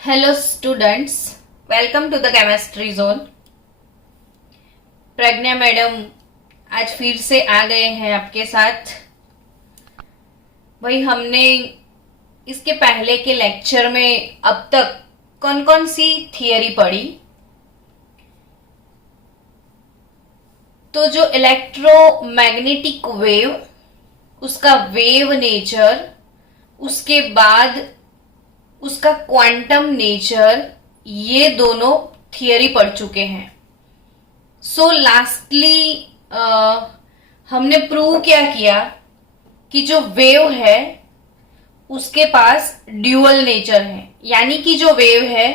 Hello students, welcome to the chemistry zone. Pragya madam आज फिर से आ गए हैं आपके साथ। वही हमने इसके पहले के लेक्चर में अब तक कौन कौन सी थियरी पढ़ी। तो जो इलेक्ट्रोमैग्नेटिक वेव, उसका वेव नेचर, उसके बाद उसका क्वांटम नेचर, ये दोनों थियरी पढ़ चुके हैं। सो लास्टली हमने प्रूव क्या किया कि जो वेव है उसके पास ड्यूअल नेचर है, यानी कि जो वेव है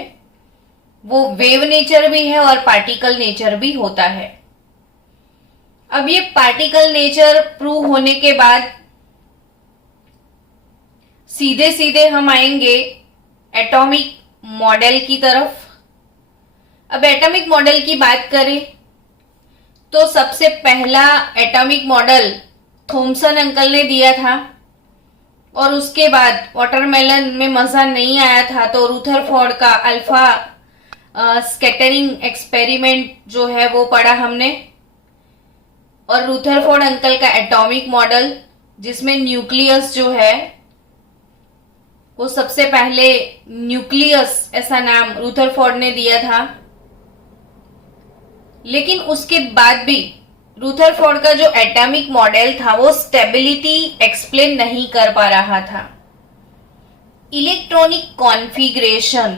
वो वेव नेचर भी है और पार्टिकल नेचर भी होता है। अब ये पार्टिकल नेचर प्रूव होने के बाद सीधे सीधे हम आएंगे एटॉमिक मॉडल की तरफ। अब एटॉमिक मॉडल की बात करें तो सबसे पहला एटॉमिक मॉडल थॉमसन अंकल ने दिया था, और उसके बाद वाटरमेलन में मजा नहीं आया था तो रुदरफोर्ड का अल्फा स्कैटरिंग एक्सपेरिमेंट जो है वो पढ़ा हमने, और रुदरफोर्ड अंकल का एटॉमिक मॉडल जिसमें न्यूक्लियस जो है वो सबसे पहले न्यूक्लियस ऐसा नाम रुदरफोर्ड ने दिया था। लेकिन उसके बाद भी रुदरफोर्ड का जो एटॉमिक मॉडल था वो स्टेबिलिटी एक्सप्लेन नहीं कर पा रहा था। इलेक्ट्रॉनिक कॉन्फ़िगरेशन,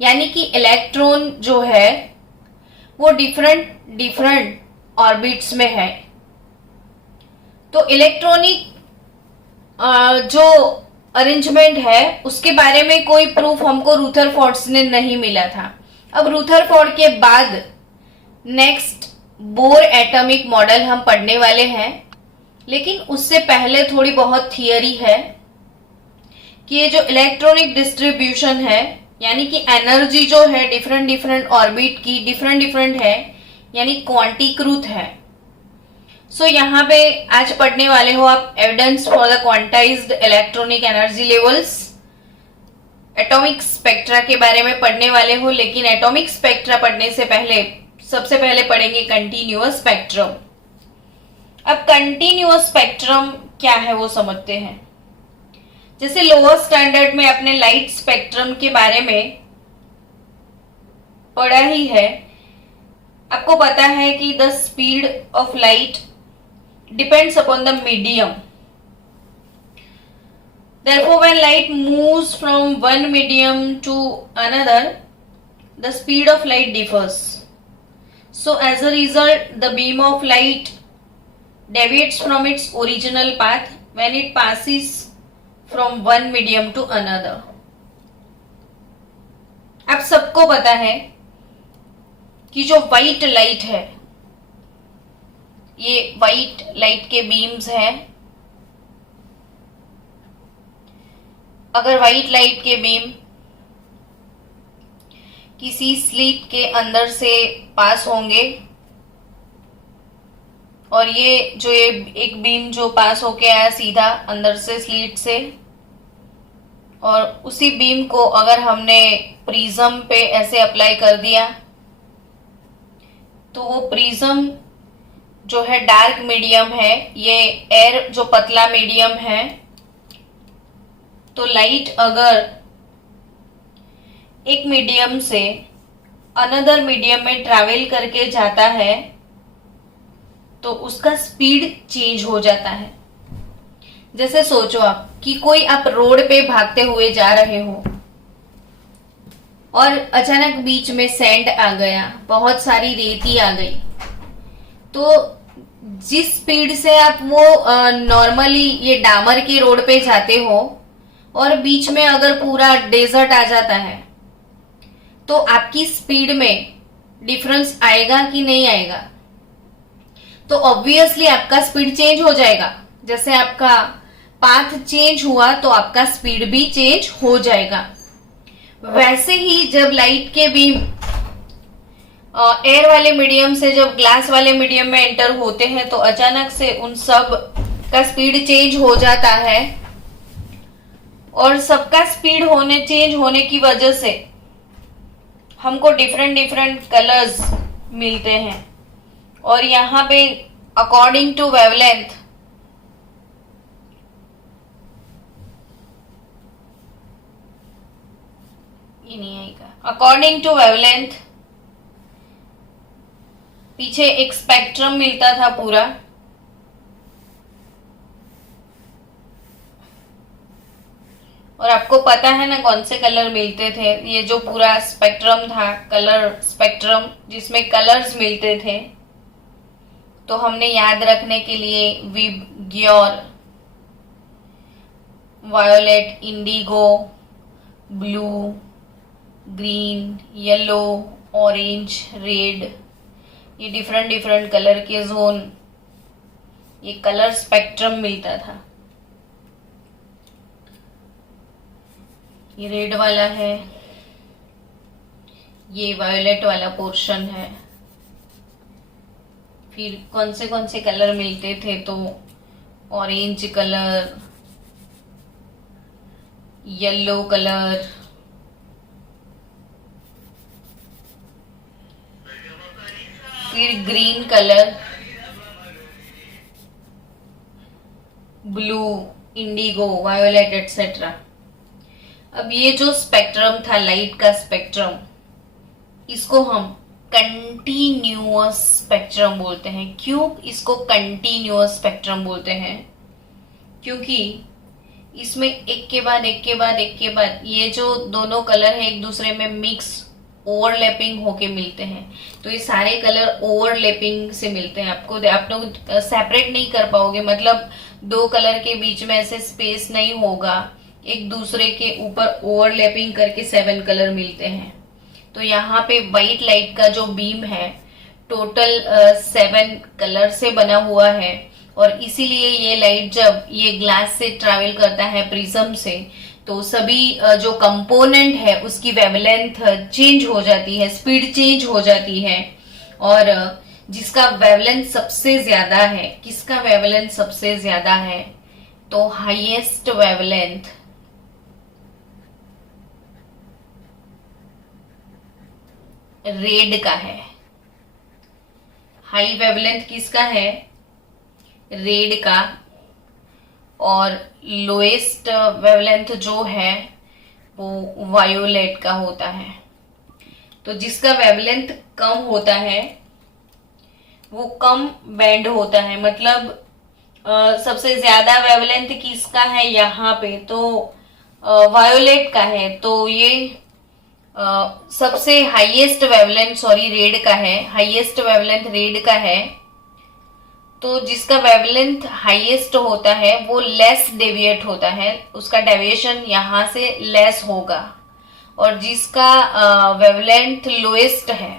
यानी कि इलेक्ट्रॉन जो है वो डिफरेंट ऑर्बिट्स में है। तो इलेक्ट्रॉनिक जो अरेंजमेंट है उसके बारे में कोई प्रूफ हमको रुदरफोर्ड ने नहीं मिला था। अब रुदरफोर्ड के बाद नेक्स्ट बोर एटॉमिक मॉडल हम पढ़ने वाले हैं, लेकिन उससे पहले थोड़ी बहुत थियरी है कि ये जो इलेक्ट्रॉनिक डिस्ट्रीब्यूशन है, यानी कि एनर्जी जो है डिफरेंट ऑर्बिट की डिफरेंट है, यानी क्वांटीकृत है। सो यहाँ पे आज पढ़ने वाले हो आप evidence for the quantized electronic energy levels. Atomic spectra के बारे में पढ़ने वाले हो, लेकिन एटॉमिक स्पेक्ट्रा पढ़ने से पहले सबसे पहले पढ़ेंगे कंटिन्यूअस स्पेक्ट्रम। अब कंटिन्यूअस स्पेक्ट्रम क्या है वो समझते हैं। जैसे लोअर स्टैंडर्ड में अपने लाइट स्पेक्ट्रम के बारे में पढ़ा ही है, आपको पता है कि the speed of light depends upon the medium. Therefore, when light moves from one medium to another, the speed of light differs. So, as a result, the beam of light deviates from its original path when it passes from one medium to another. आप सबको पता है कि जो white light है, ये white light के beams हैं। अगर व्हाइट लाइट के बीम किसी स्लिट के अंदर से पास होंगे, और ये एक बीम जो पास होके आया सीधा अंदर से स्लिट से, और उसी बीम को अगर हमने प्रिज्म पे ऐसे अप्लाई कर दिया तो वो प्रिज्म जो है डार्क मीडियम है, ये एयर जो पतला मीडियम है। तो लाइट अगर एक मीडियम से अनदर मीडियम में ट्रैवल करके जाता है तो उसका स्पीड चेंज हो जाता है। जैसे सोचो आप कि कोई आप रोड पे भागते हुए जा रहे हो और अचानक बीच में सैंड आ गया, बहुत सारी रेती आ गई, तो जिस स्पीड से आप वो नॉर्मली ये डामर के रोड पे जाते हो और बीच में अगर पूरा डेजर्ट आ जाता है तो आपकी स्पीड में डिफरेंस आएगा कि नहीं आएगा? तो ऑब्वियसली आपका स्पीड चेंज हो जाएगा। जैसे आपका पाथ चेंज हुआ तो आपका स्पीड भी चेंज हो जाएगा। वैसे ही जब लाइट के बीम एयर वाले मीडियम से जब ग्लास वाले मीडियम में एंटर होते हैं तो अचानक से उन सब का स्पीड चेंज हो जाता है, और सबका स्पीड चेंज होने की वजह से हमको डिफरेंट डिफरेंट कलर्स मिलते हैं, और यहाँ पे अकॉर्डिंग टू वेवलेंथ ये नहीं आएगा, अकॉर्डिंग टू वेवलेंथ पीछे एक स्पेक्ट्रम मिलता था पूरा, और आपको पता है ना कौन से कलर मिलते थे। ये जो पूरा स्पेक्ट्रम था, कलर स्पेक्ट्रम, जिसमें कलर्स मिलते थे, तो हमने याद रखने के लिए VIBGYOR, violet, Indigo, blue, green, yellow, orange, red, ये डिफरेंट डिफरेंट कलर के जोन, ये कलर स्पेक्ट्रम मिलता था। ये रेड वाला है, ये वायोलेट वाला पोर्शन है। फिर कौन से कलर मिलते थे, तो ऑरेंज कलर, येलो कलर, फिर green colour, blue, Indigo, violet etcetera. अब ये जो स्पेक्ट्रम था, लाइट का स्पेक्ट्रम, इसको हम कंटिन्यूअस स्पेक्ट्रम बोलते हैं। क्यों इसको कंटिन्यूअस स्पेक्ट्रम बोलते हैं? क्योंकि इसमें एक के बाद एक के बाद एक के बाद ये जो दोनों कलर है एक दूसरे में मिक्स, ओवरलैपिंग होके मिलते हैं। तो ये सारे कलर ओवरलैपिंग से मिलते हैं। आप लोग सेपरेट नहीं कर पाओगे, मतलब दो कलर के बीच में ऐसे स्पेस नहीं होगा, एक दूसरे के ऊपर ओवरलैपिंग करके 7 कलर मिलते हैं। तो यहाँ पे व्हाइट लाइट का जो बीम है टोटल 7 कलर से बना हुआ है, और इसीलिए ये लाइट जब ये ग्लास से ट्रैवल करता है प्रिज्म से, तो सभी जो कंपोनेंट है उसकी वेवलेंथ चेंज हो जाती है, स्पीड चेंज हो जाती है। और जिसका वेवलेंथ सबसे ज्यादा है, किसका वेवलेंथ सबसे ज्यादा है? तो हाईएस्ट वेवलेंथ रेड का है। हाई वेवलेंथ किसका है? रेड का। और लोएस्ट वेवलेंथ जो है वो वायोलेट का होता है। तो जिसका वेवलेंथ कम होता है वो कम बैंड होता है, मतलब सबसे ज्यादा वेवलेंथ किसका है यहाँ पे? तो वायोलेट का है। तो ये सबसे हाईएस्ट वेवलेंथ रेड का है, हाईएस्ट वेवलेंथ रेड का है। तो जिसका वेवलेंथ हाईएस्ट होता है वो लेस डेविएट होता है, उसका डेविएशन यहाँ से लेस होगा। और जिसका वेवलेंथ लोएस्ट है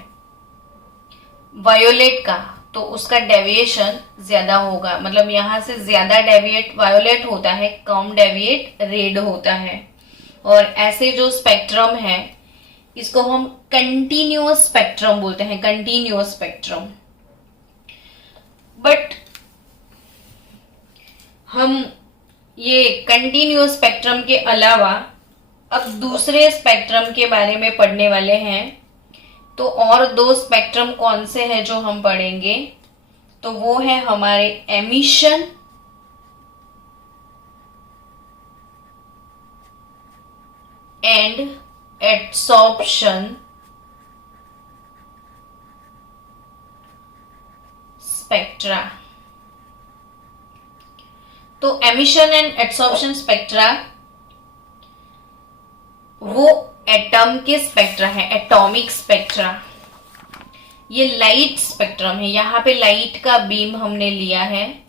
वायोलेट का, तो उसका डेविएशन ज्यादा होगा, मतलब यहाँ से ज्यादा डेविएट वायोलेट होता है, कम डेविएट रेड होता है। और ऐसे जो स्पेक्ट्रम है इसको हम कंटिन्यूअस स्पेक्ट्रम बोलते हैं, कंटिन्यूअस स्पेक्ट्रम। बट हम ये कंटिन्यूअस स्पेक्ट्रम के अलावा अब दूसरे स्पेक्ट्रम के बारे में पढ़ने वाले हैं। तो और 2 स्पेक्ट्रम कौन से हैं जो हम पढ़ेंगे? तो वो है हमारे एमिशन एंड एब्सॉर्प्शन स्पेक्ट्रा। तो एमिशन एंड एब्सॉर्प्शन स्पेक्ट्रा वो एटम के स्पेक्ट्रा है, एटॉमिक स्पेक्ट्रा। ये लाइट स्पेक्ट्रम है, यहाँ पे लाइट का बीम हमने लिया है,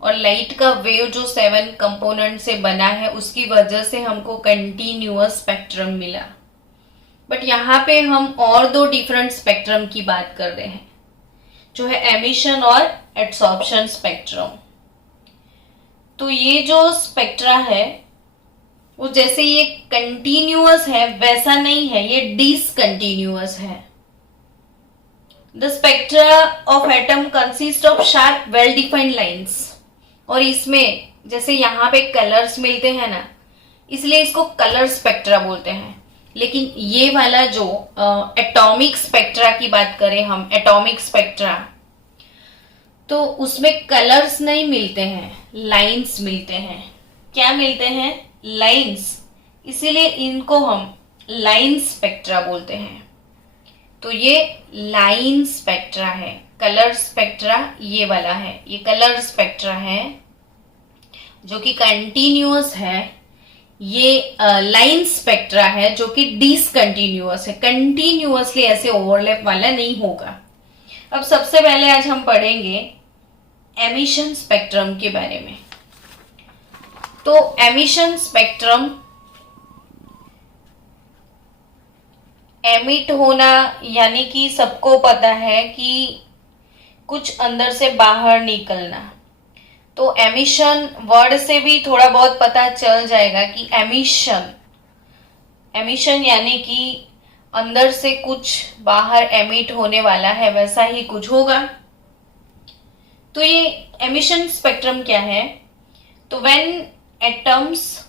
और लाइट का वेव जो 7 कंपोनेंट से बना है उसकी वजह से हमको कंटिन्यूअस स्पेक्ट्रम मिला। बट यहाँ पे हम और 2 डिफरेंट स्पेक्ट्रम की बात कर रहे हैं, जो है एमिशन और एब्सॉर्प्शन स्पेक्ट्रम। तो ये जो स्पेक्ट्रा है वो जैसे ये कंटिन्यूअस है वैसा नहीं है, ये डिसकंटिन्यूअस है। The spectra of atom consist of sharp well defined lines. और इसमें जैसे यहाँ पे कलर्स मिलते हैं ना, इसलिए इसको कलर स्पेक्ट्रा बोलते हैं। लेकिन ये वाला जो एटॉमिक स्पेक्ट्रा की बात करें हम, एटॉमिक स्पेक्ट्रा, तो उसमें कलर्स नहीं मिलते हैं, लाइंस मिलते हैं। क्या मिलते हैं? लाइंस। इसीलिए इनको हम लाइन स्पेक्ट्रा बोलते हैं। तो ये लाइन स्पेक्ट्रा है। कलर स्पेक्ट्रा ये वाला है, ये कलर स्पेक्ट्रा है जो कि कंटिन्यूअस है। ये लाइन स्पेक्ट्रा है जो कि डिसकंटिन्यूअस है, कंटिन्यूअसली ऐसे ओवरलैप वाला नहीं होगा। अब सबसे पहले आज हम पढ़ेंगे एमिशन स्पेक्ट्रम के बारे में। तो एमिशन स्पेक्ट्रम, एमिट होना यानी कि सबको पता है कि कुछ अंदर से बाहर निकलना। तो एमिशन वर्ड से भी थोड़ा बहुत पता चल जाएगा कि एमिशन, एमिशन यानी कि अंदर से कुछ बाहर एमिट होने वाला है, वैसा ही कुछ होगा। तो ये एमिशन स्पेक्ट्रम क्या है? तो when atoms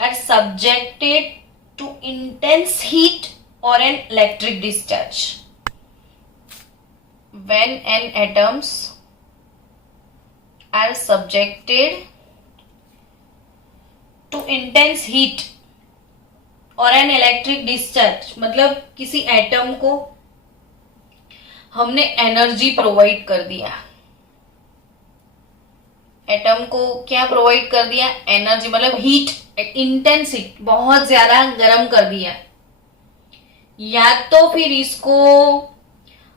are subjected to intense heat or an electric discharge, when an atoms are subjected to intense heat or an electric discharge, मतलब किसी एटम को हमने एनर्जी प्रोवाइड कर दिया। एटम को क्या प्रोवाइड कर दिया? एनर्जी, मतलब हीट, इंटेंस हीट, बहुत ज्यादा गर्म कर दिया। या तो फिर इसको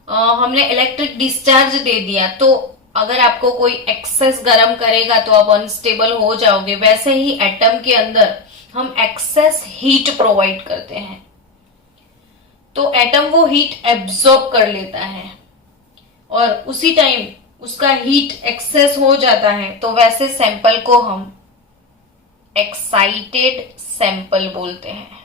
हमने इलेक्ट्रिक डिस्चार्ज दे दिया। तो अगर आपको कोई एक्सेस गर्म करेगा तो आप अनस्टेबल हो जाओगे। वैसे ही एटम के अंदर हम एक्सेस हीट प्रोवाइड करते हैं तो एटम वो हीट एब्जॉर्ब कर लेता है और उसी टाइम उसका हीट एक्सेस हो जाता है। तो वैसे सैंपल को हम एक्साइटेड सैंपल बोलते हैं,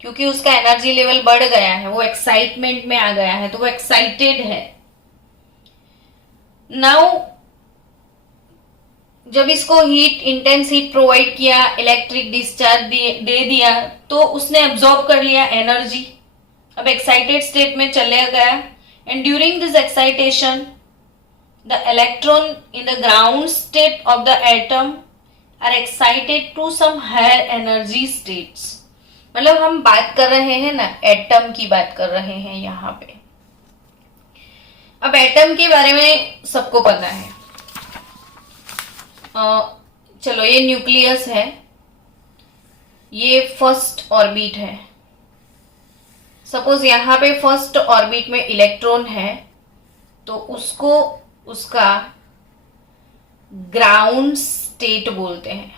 क्योंकि उसका एनर्जी लेवल बढ़ गया है, वो एक्साइटमेंट में आ गया है, तो वो एक्साइटेड है। नाउ जब इसको हीट, इंटेंस हीट प्रोवाइड किया, इलेक्ट्रिक डिस्चार्ज दे दिया, तो उसने एब्जॉर्ब कर लिया एनर्जी। अब एक्साइटेड स्टेट में चले गया and during this excitation the electron in the ground state of the atom are excited to some higher energy states. मतलब हम बात कर रहे हैं ना, एटम की बात कर रहे हैं यहाँ पे। अब एटम के बारे में सबको पता है। चलो, ये न्यूक्लियस है, ये फर्स्ट ऑर्बिट है। सपोज यहाँ पे फर्स्ट ऑर्बिट में इलेक्ट्रॉन है तो उसको उसका ग्राउंड स्टेट बोलते हैं।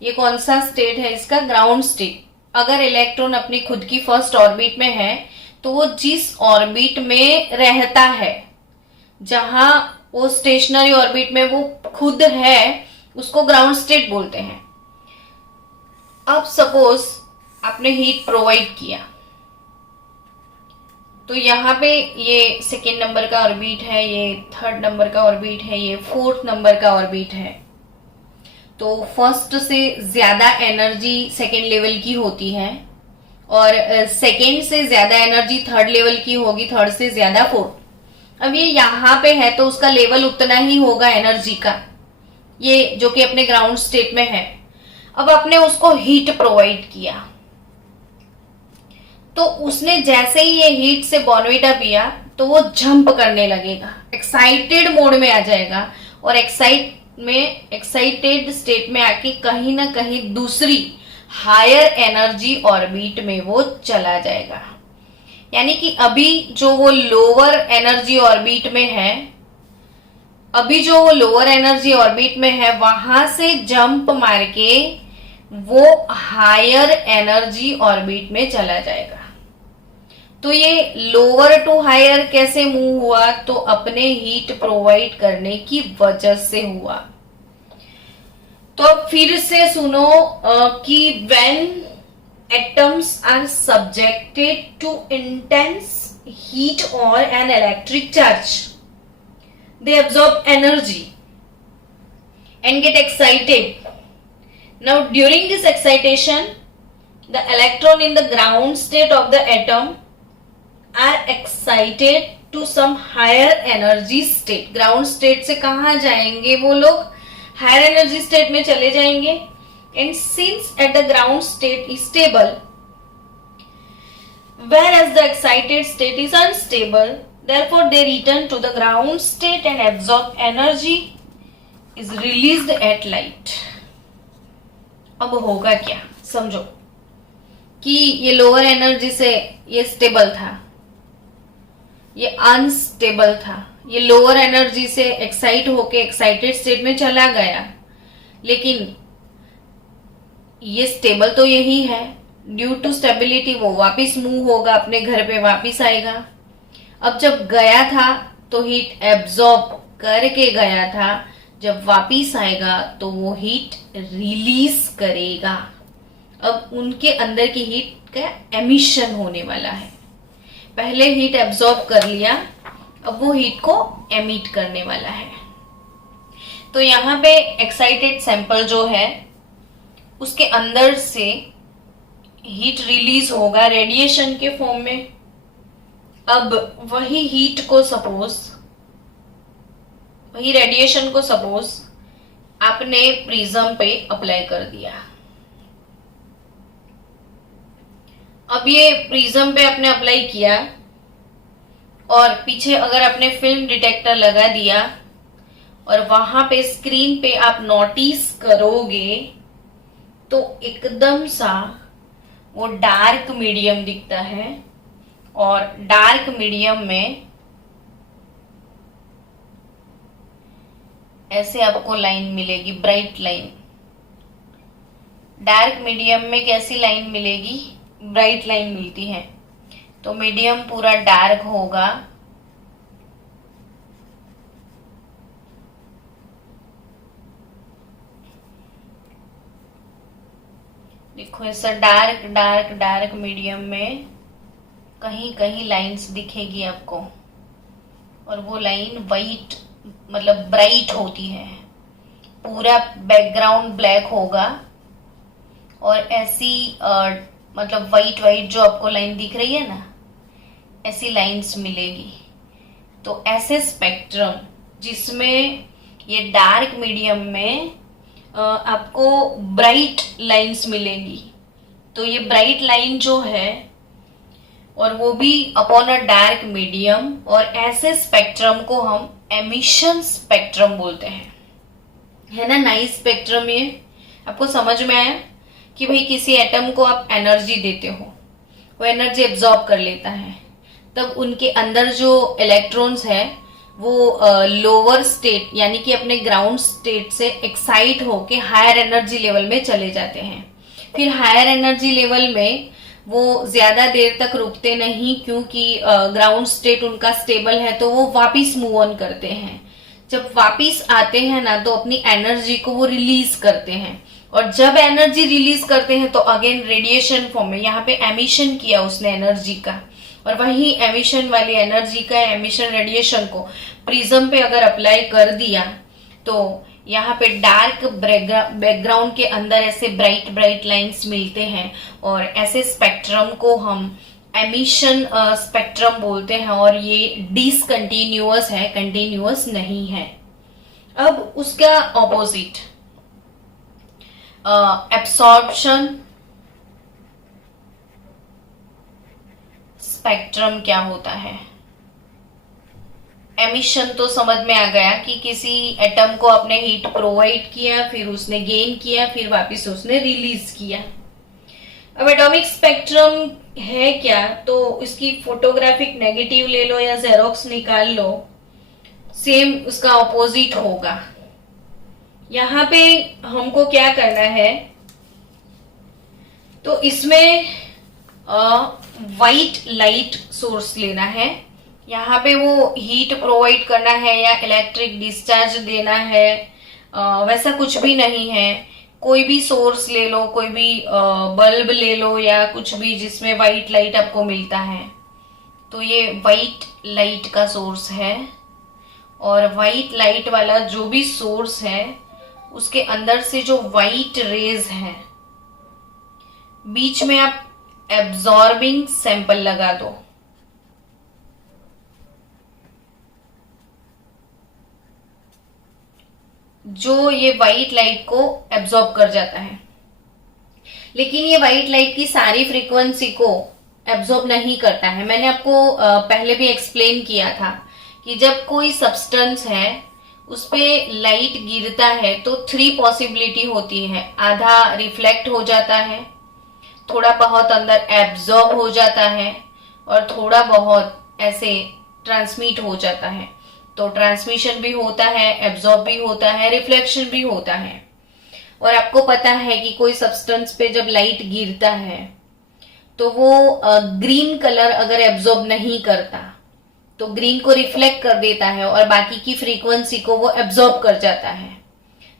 ये कौन सा स्टेट है इसका? Ground state. अगर इलेक्ट्रॉन अपनी खुद की फर्स्ट ऑर्बिट में है तो वो जिस ऑर्बिट में रहता है, जहां वो स्टेशनरी ऑर्बिट में वो खुद है, उसको ग्राउंड स्टेट बोलते हैं। अब सपोज आपने हीट प्रोवाइड किया तो यहाँ पे ये सेकेंड नंबर का ऑर्बिट है, ये थर्ड नंबर का ऑर्बिट है, ये फोर्थ नंबर का ऑर्बिट है। तो फर्स्ट से ज्यादा एनर्जी सेकेंड लेवल की होती है और सेकेंड से ज्यादा एनर्जी थर्ड लेवल की होगी, थर्ड से ज्यादा फोर्थ। अब ये यहाँ पे है तो उसका लेवल उतना ही होगा एनर्जी का, ये जो कि अपने ग्राउंड स्टेट में है। अब आपने उसको हीट प्रोवाइड किया तो उसने जैसे ही ये हीट से बॉर्नवीटा पिया तो वो जंप करने लगेगा, एक्साइटेड मोड में आ जाएगा और एक्साइटेड स्टेट में आके कहीं ना कहीं दूसरी हायर एनर्जी ऑर्बिट में वो चला जाएगा। यानी कि अभी जो वो लोअर एनर्जी ऑर्बिट में है, वहां से जंप मार के वो हायर एनर्जी ऑर्बिट में चला जाएगा। तो ये लोअर टू हायर कैसे मूव हुआ? तो अपने हीट प्रोवाइड करने की वजह से हुआ। तो फिर से सुनो कि when atoms are subjected to intense heat और an electric charge, they absorb energy and get excited. Now during this excitation the electron in the ground state of the atom are excited to some higher energy state. Ground state से कहाँ जाएंगे वो लोग? Higher energy state में चले जाएंगे। And since at the ground state is stable whereas the excited state is unstable, therefore they return to the ground state and absorb energy is released at light। अब होगा क्या समझो कि ये lower energy से ये स्टेबल था, ये अनस्टेबल था, ये लोअर एनर्जी से एक्साइट होके एक्साइटेड स्टेट में चला गया, लेकिन ये स्टेबल तो यही है। ड्यू टू स्टेबिलिटी वो वापिस मूव होगा, अपने घर पे वापिस आएगा। अब जब गया था तो हीट एब्जॉर्ब करके गया था, जब वापिस आएगा तो वो हीट रिलीज करेगा। अब उनके अंदर की हीट का एमिशन होने वाला है। पहले हीट एब्जॉर्ब कर लिया, अब वो हीट को एमिट करने वाला है। तो यहाँ पे एक्साइटेड सैंपल जो है उसके अंदर से हीट रिलीज होगा रेडिएशन के फॉर्म में। अब वही हीट को सपोज, वही रेडिएशन को सपोज आपने प्रिज्म पे अप्लाई कर दिया। अब ये प्रिज्म पे आपने अप्लाई किया और पीछे अगर आपने फिल्म डिटेक्टर लगा दिया और वहां पे स्क्रीन पे आप नोटिस करोगे तो एकदम सा वो डार्क मीडियम दिखता है और डार्क मीडियम में ऐसे आपको लाइन मिलेगी, ब्राइट लाइन। डार्क मीडियम में कैसी लाइन मिलेगी? ब्राइट लाइन मिलती है। तो मीडियम पूरा डार्क होगा, देखो ऐसा डार्क डार्क डार्क मीडियम में कहीं कहीं लाइंस दिखेगी आपको, और वो लाइन वाइट मतलब ब्राइट होती है। पूरा बैकग्राउंड ब्लैक होगा और ऐसी मतलब वाइट वाइट जो आपको लाइन दिख रही है ना, ऐसी लाइंस मिलेगी। तो ऐसे स्पेक्ट्रम जिसमें ये डार्क मीडियम में आपको ब्राइट लाइंस मिलेंगी। तो ये ब्राइट लाइन जो है और वो भी अपॉन अ डार्क मीडियम, और ऐसे स्पेक्ट्रम को हम एमिशन स्पेक्ट्रम बोलते हैं। है ना नाइस स्पेक्ट्रम। ये आपको समझ में आया कि भाई किसी एटम को आप एनर्जी देते हो, वो एनर्जी एब्जॉर्ब कर लेता है, तब उनके अंदर जो इलेक्ट्रॉन्स है वो लोअर स्टेट यानी कि अपने ग्राउंड स्टेट से एक्साइट होके हायर एनर्जी लेवल में चले जाते हैं। फिर हायर एनर्जी लेवल में वो ज्यादा देर तक रुकते नहीं, क्योंकि ग्राउंड स्टेट उनका स्टेबल है, तो वो वापिस मूव ऑन करते हैं। जब वापिस आते हैं ना तो अपनी एनर्जी को वो रिलीज करते हैं, और जब एनर्जी रिलीज करते हैं तो अगेन रेडिएशन फॉर्म में, यहाँ पे एमिशन किया उसने एनर्जी का, और वही एमिशन वाली एनर्जी का एमिशन रेडिएशन को प्रिज्म पे अगर अप्लाई कर दिया तो यहाँ पे डार्क बैकग्राउंड के अंदर ऐसे ब्राइट ब्राइट लाइंस मिलते हैं, और ऐसे स्पेक्ट्रम को हम एमिशन स्पेक्ट्रम बोलते हैं। और ये डिसकंटिन्यूअस है, कंटिन्यूअस नहीं है। अब उसका ऑपोजिट एब्सॉर्प्शन स्पेक्ट्रम क्या होता है? एमिशन तो समझ में आ गया कि किसी एटम को आपने हीट प्रोवाइड किया, फिर उसने गेन किया, फिर वापस उसने रिलीज किया। अब एटॉमिक स्पेक्ट्रम है क्या? तो इसकी फोटोग्राफिक नेगेटिव ले लो या जेरोक्स निकाल लो, सेम उसका ऑपोजिट होगा। यहाँ पे हमको क्या करना है, तो इसमें वाइट लाइट सोर्स लेना है। यहाँ पे वो हीट प्रोवाइड करना है या इलेक्ट्रिक डिस्चार्ज देना है, वैसा कुछ भी नहीं है। कोई भी सोर्स ले लो, कोई भी बल्ब ले लो या कुछ भी जिसमें वाइट लाइट आपको मिलता है। तो ये वाइट लाइट का सोर्स है, और वाइट लाइट वाला जो भी सोर्स है उसके अंदर से जो वाइट रेज है बीच में आप एब्जॉर्बिंग सैंपल लगा दो। जो ये व्हाइट लाइट को एब्जॉर्ब कर जाता है, लेकिन ये व्हाइट लाइट की सारी फ्रीक्वेंसी को एब्जॉर्ब नहीं करता है। मैंने आपको पहले भी एक्सप्लेन किया था कि जब कोई सब्सटेंस है उस पे लाइट गिरता है तो 3 पॉसिबिलिटी होती है। आधा रिफ्लेक्ट हो जाता है, थोड़ा बहुत अंदर एब्जॉर्ब हो जाता है, और थोड़ा बहुत ऐसे ट्रांसमिट हो जाता है। तो ट्रांसमिशन भी होता है, एब्जॉर्ब भी होता है, रिफ्लेक्शन भी होता है। और आपको पता है कि कोई सब्सटेंस पे जब लाइट गिरता है तो वो ग्रीन कलर अगर एब्जॉर्ब नहीं करता तो ग्रीन को रिफ्लेक्ट कर देता है और बाकी की फ्रीक्वेंसी को वो एब्जॉर्ब कर जाता है।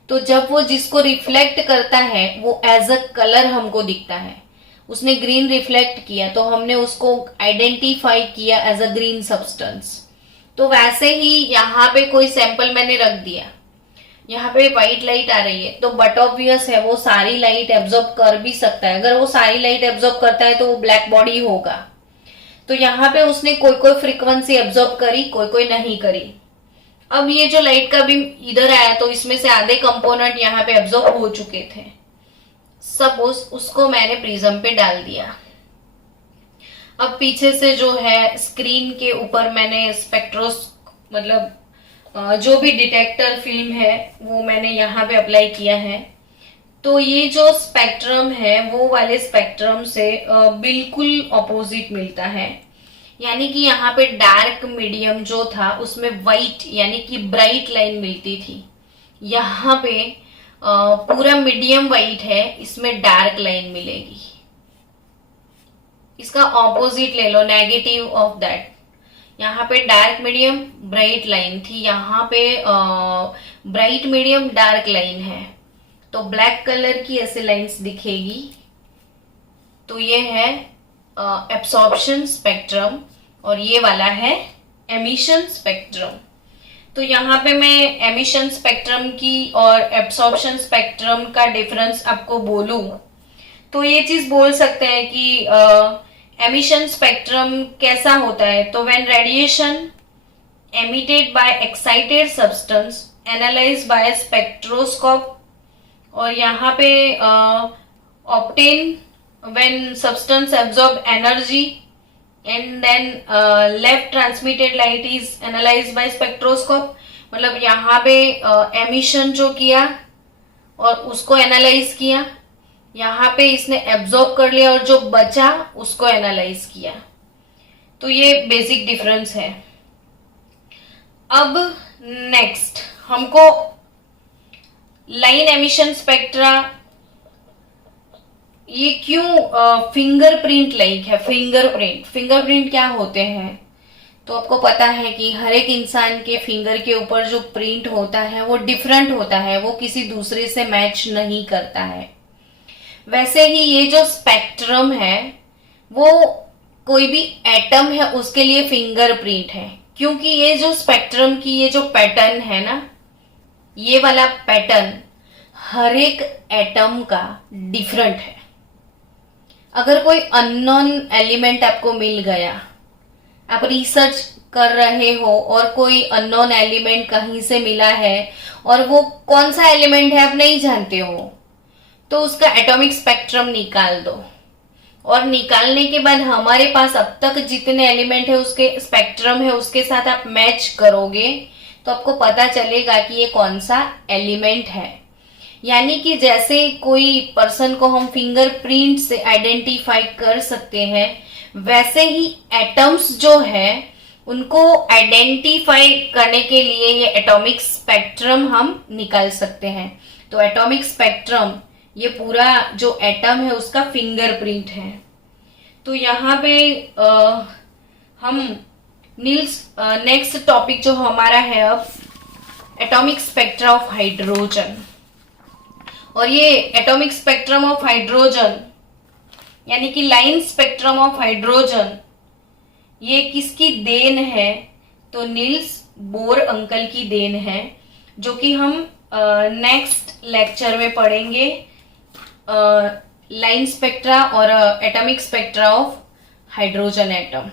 तो जब वो जिसको रिफ्लेक्ट करता है वो एज अ कलर हमको दिखता है। उसने ग्रीन रिफ्लेक्ट किया तो हमने उसको आइडेंटिफाई किया एज अ ग्रीन सब्सटेंस। तो वैसे ही यहाँ पे कोई सैंपल मैंने रख दिया, यहाँ पे व्हाइट लाइट आ रही है, तो बट ऑब्वियस है वो सारी लाइट एब्जॉर्ब कर भी सकता है। अगर वो सारी लाइट एब्जॉर्ब करता है तो वो ब्लैक बॉडी होगा। तो यहाँ पे उसने कोई कोई फ्रीक्वेंसी एब्जॉर्ब करी, कोई कोई नहीं करी। अब ये जो लाइट का बीम इधर आया तो इसमें से आधे कंपोनेंट यहाँ पे एब्जॉर्ब हो चुके थे। सपोज उसको मैंने प्रिज्म पे डाल दिया। अब पीछे से जो है स्क्रीन के ऊपर मैंने स्पेक्ट्रोस मतलब जो भी डिटेक्टर फिल्म है वो मैंने यहाँ पे अप्लाई किया है। तो ये जो स्पेक्ट्रम है वो वाले स्पेक्ट्रम से बिल्कुल ऑपोजिट मिलता है। यानी कि यहाँ पे डार्क मीडियम जो था उसमें वाइट यानी कि ब्राइट लाइन मिलती थी। यहाँ पे पूरा मीडियम वाइट है, इसमें डार्क लाइन मिलेगी। इसका ऑपोजिट ले लो, नेगेटिव ऑफ दैट। यहाँ पे डार्क मीडियम ब्राइट लाइन थी, यहाँ पे ब्राइट मीडियम डार्क लाइन है। तो ब्लैक कलर की ऐसे लाइंस दिखेगी। तो ये है एब्सॉर्प्शन स्पेक्ट्रम और ये वाला है एमिशन स्पेक्ट्रम। तो यहाँ पे मैं एमिशन स्पेक्ट्रम की और एब्सॉर्प्शन स्पेक्ट्रम का डिफरेंस आपको बोलूं तो ये चीज बोल सकते हैं कि एमिशन स्पेक्ट्रम कैसा होता है। तो when radiation emitted by excited substance analysed by spectroscope, और यहाँ पे obtain when substance absorb energy and then left transmitted light is analysed by spectroscope. मतलब यहाँ पे एमिशन जो किया और उसको एनालाइज किया, यहाँ पे इसने एब्जॉर्ब कर लिया और जो बचा उसको एनालाइज किया। तो ये बेसिक डिफरेंस है। अब नेक्स्ट हमको लाइन एमिशन स्पेक्ट्रा ये क्यों फिंगरप्रिंट लाइक है। फिंगरप्रिंट क्या होते हैं तो आपको पता है कि हर एक इंसान के फिंगर के ऊपर जो प्रिंट होता है वो डिफरेंट होता है, वो किसी दूसरे से मैच नहीं करता है। वैसे ही ये जो स्पेक्ट्रम है वो कोई भी एटम है उसके लिए फिंगरप्रिंट है, क्योंकि ये जो स्पेक्ट्रम की ये जो पैटर्न है ना, ये वाला पैटर्न हर एक एटम का डिफरेंट है। अगर कोई अननोन एलिमेंट आपको मिल गया, आप रिसर्च कर रहे हो और कोई अननोन एलिमेंट कहीं से मिला है और वो कौन सा एलिमेंट है आप नहीं जानते हो, तो उसका एटॉमिक स्पेक्ट्रम निकाल दो। और निकालने के बाद हमारे पास अब तक जितने एलिमेंट है उसके स्पेक्ट्रम है उसके साथ आप मैच करोगे तो आपको पता चलेगा कि ये कौन सा एलिमेंट है। यानी कि जैसे कोई पर्सन को हम फिंगरप्रिंट से आइडेंटिफाई कर सकते हैं, वैसे ही एटम्स जो है उनको आइडेंटिफाई करने के लिए ये एटॉमिक स्पेक्ट्रम हम निकाल सकते हैं। तो एटॉमिक स्पेक्ट्रम ये पूरा जो एटम है उसका फिंगरप्रिंट है। तो यहाँ पे हम नेक्स्ट टॉपिक जो हमारा है अब एटॉमिक स्पेक्ट्रा ऑफ हाइड्रोजन। और ये एटॉमिक स्पेक्ट्रम ऑफ हाइड्रोजन यानी कि लाइन स्पेक्ट्रम ऑफ हाइड्रोजन ये किसकी देन है तो नील्स बोर अंकल की देन है, जो कि हम नेक्स्ट लेक्चर में पढ़ेंगे लाइन स्पेक्ट्रा और atomic spectra of hydrogen atom.